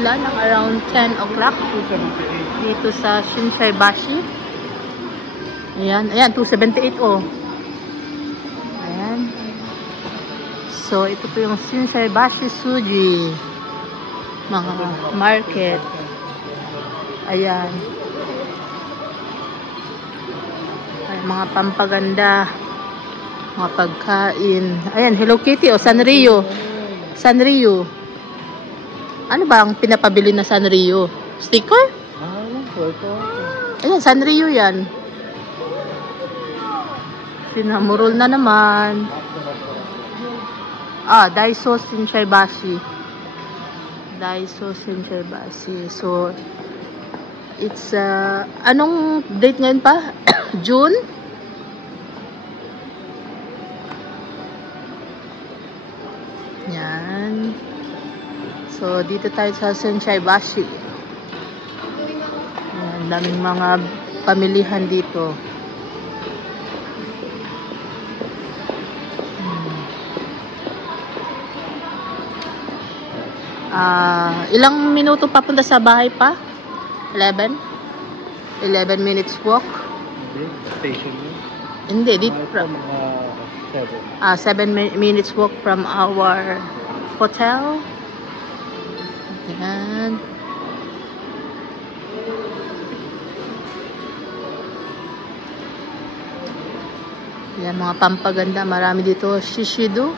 sila ng around 10 o'clock dito sa Shinsaibashi. Ayan, ayan, 278 oh. Ayan. So, ito po yung Shinsaibashi Suji. Mga market. Ayan. Ay, mga pampaganda. Mga pagkain. Ayan, Hello Kitty o Sanrio. Sanrio. Ano ba ang pinapabili na Sanrio? Sticker? Ayan, Sanrio yan. Sinamurol na naman. Ah, Daiso Shinsaibashi. Daiso Shinsaibashi. So, it's, anong date ngayon pa? June? Yan. So, dito tayo sa Shinsaibashi. Yan, daming mga pamilihan dito. Ilang minuto papunta sa bahay pa? 11? 11 minutes walk? Hindi, station yun. Hindi, dito. 7 minutes walk from our hotel. Ayan. Ayan, mga pampaganda. Marami dito. Shiseido.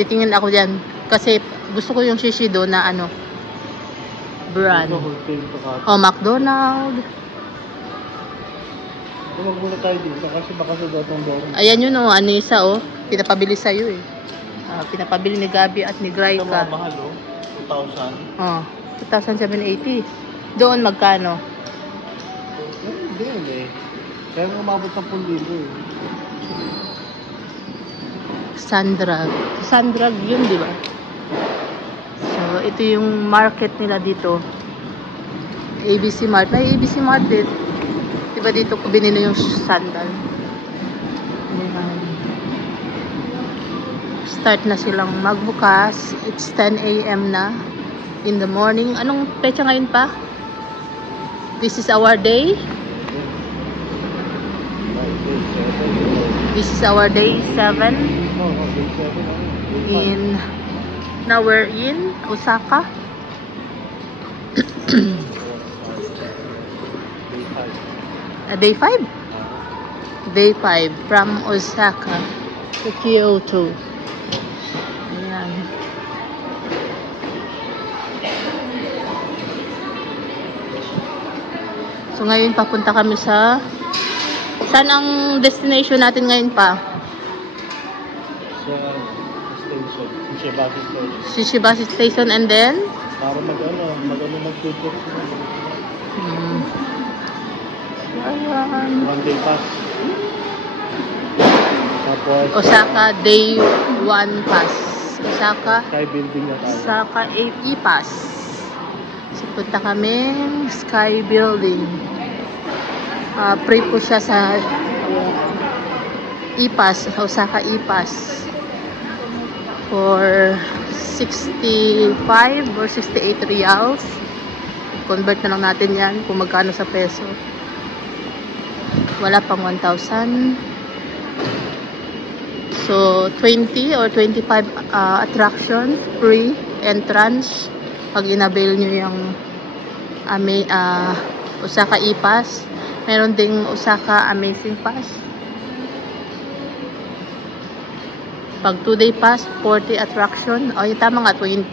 Titingin ako dyan. Kasi gusto ko yung Shiseido na ano, brand. Oh, McDonald's. Huwag muna tayo dito kasi baka sugat ang doon. Ayan yun oh, Anissa oh. Pinapabili sa'yo eh. Pinapabili ni Gabi at ni Graika. Ito mga mahal oh. 2,000. Oh, 2,780. Doon magkano? Hindi. Kaya umabot sa 10,000 eh. Sandrag yun, di ba? So, ito yung market nila dito. ABC Mart. May ABC Mart din. Diba dito ko binili yung sandal. Ayan. Start na silang magbukas. It's 10 AM na. In the morning. Anong pecha ngayon pa? This is our day. This is our day 7. Now we're in Osaka. Day 5? Day 5 from Osaka to Kyoto. Ayan. So ngayon papunta kami sa saan ang destination natin ngayon pa? Sa station. Shinsaibashi Station. Shinsaibashi Station and then? Para mag-tutok. Ayan. One day pass. Tapos Osaka Day 1 Pass. Osaka Sky Building na tayo. Osaka E-Pass. So punta kami Sky Building. Free po siya sa E-Pass, Osaka E-Pass for 65 or 68 reals. Convert na lang natin yan kung magkano sa peso. Wala pang 1,000. So 20 or 25 attraction free entrance pag inavail nyo yung Osaka E-Pass. Meron ding Osaka Amazing Pass. Pag 2-day pass, 40 attraction. O, yung tama nga, 20.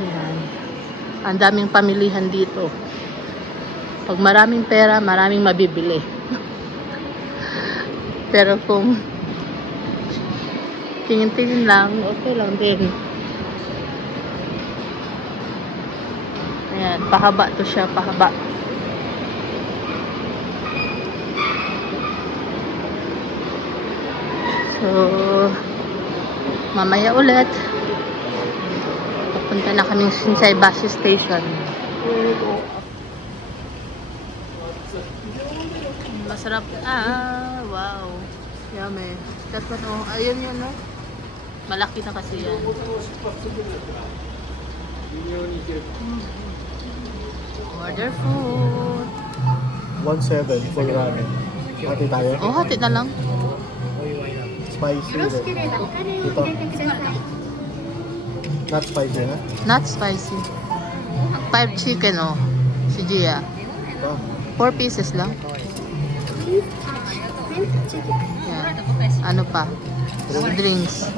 Ayan. Ang daming pamilihan dito. Pag maraming pera, maraming mabibili. Pero kung tingin-tingin lang, okay lang din. Ayan, pahaba to siya, pahaba. So, mamaya ulit papunta na kaming Shinsaibashi Station. Masarap. Wow. Yummy. That one, oh. Ayun yun, no? Malaki na kasi yan. Order food. 1.7 full ramen. Hati tayo. Oh, hati na lang. Spicy rin. Ito. Not spicy na? Not spicy. 5 chicken, oh. Si Gia. Ito. 4 pieces lang. Yan. Ano pa? Drinks.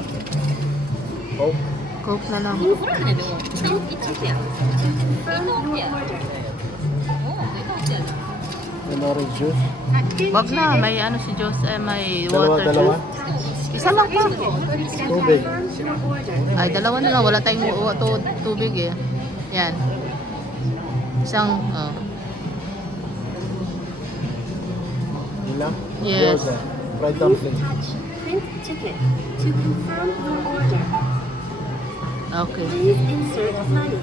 Coke. Coke na lang. And orange juice. Wag na, may ano si Diyos, may water Dalawa. juice. Isa lang pa. Tubig. Ay, dalawa na lang. Wala tayong tubig eh. Yan. Isang, oh. Yun lang? Yes. Gyoza. Fried dumpling. Print ticket to confirm your order. Okay. Please insert money.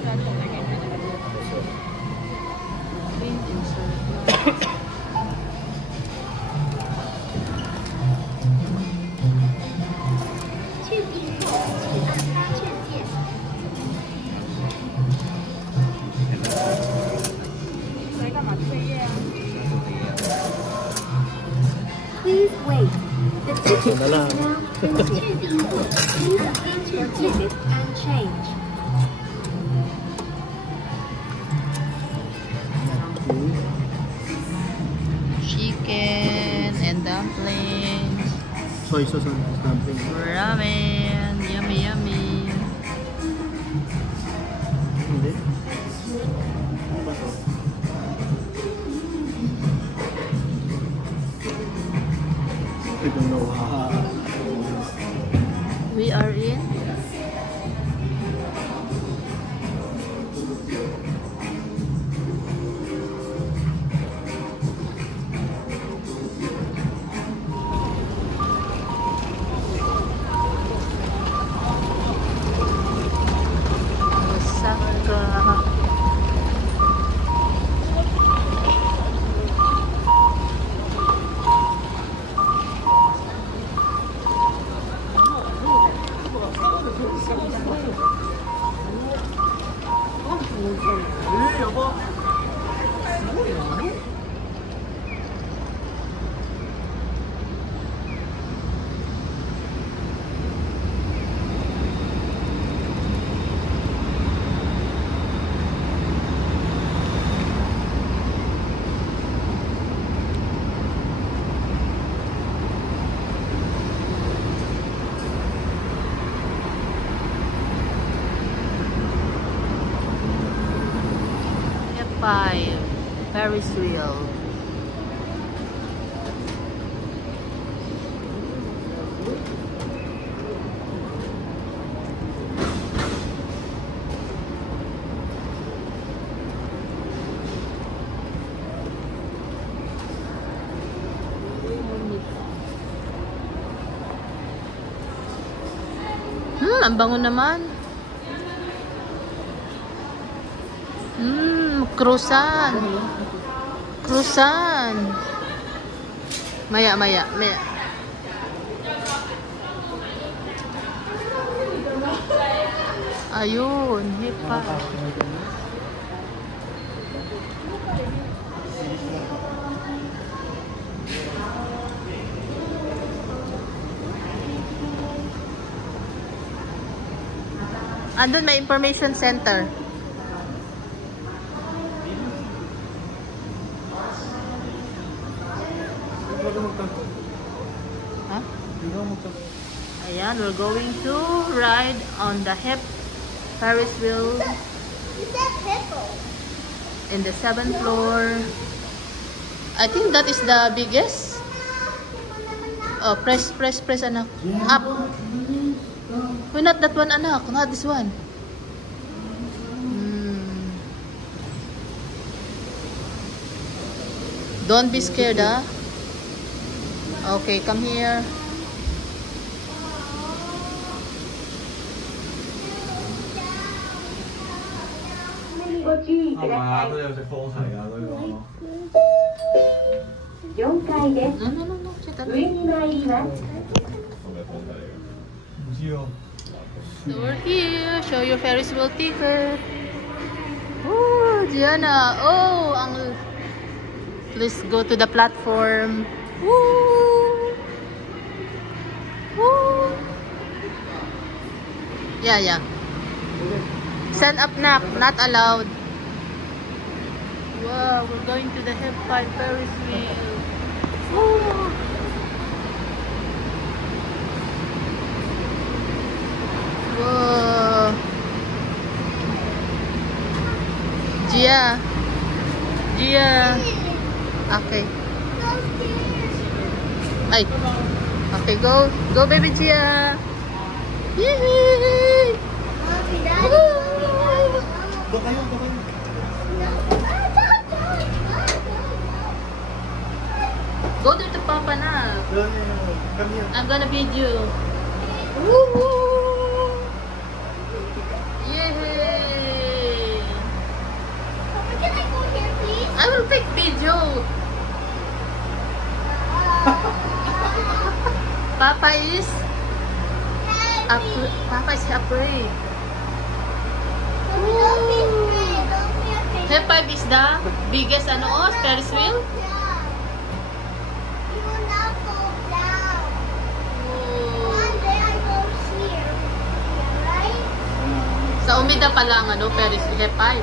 Please wait. The ticket is now printed. Please print your ticket and change. Chicken and dumplings. Soy sauce and dumpling. Ramen. Yummy, yummy. Hindi. Ano ba to? I don't know. We are in Osaka. F5 Ferris wheel. Ang bango naman. Croissant. Croissant. Maya. Ayun, hipa. Andun may information center. Huh? Ayan, we're going to ride on the Ferris wheel in the 7th floor. I think that is the biggest. Oh, press, anak. Up. Why not that one, anak? Not this one. Don't be scared, ah. Okay, come here. No, check that. So we're here. Show your Ferris wheel ticket. Oh, Gianna. Oh, let's go to the platform. Woo! Woo! Yeah. Stand up, not allowed. Wow, we're going to the Hep5 Ferris wheel. Woo! Whoa. Gia. Okay. Ay. Okay, go baby Gia. Yay! Go kayo. Go there to Papa na. Come here. I'm gonna feed you. Woo! Yay! Can I go here, please? I will take video. Papa is afraid. Hep5 is the biggest Ferris wheel. You will not fall down. One day I go here, right? Sa Umida pa lang Ferris Hep5.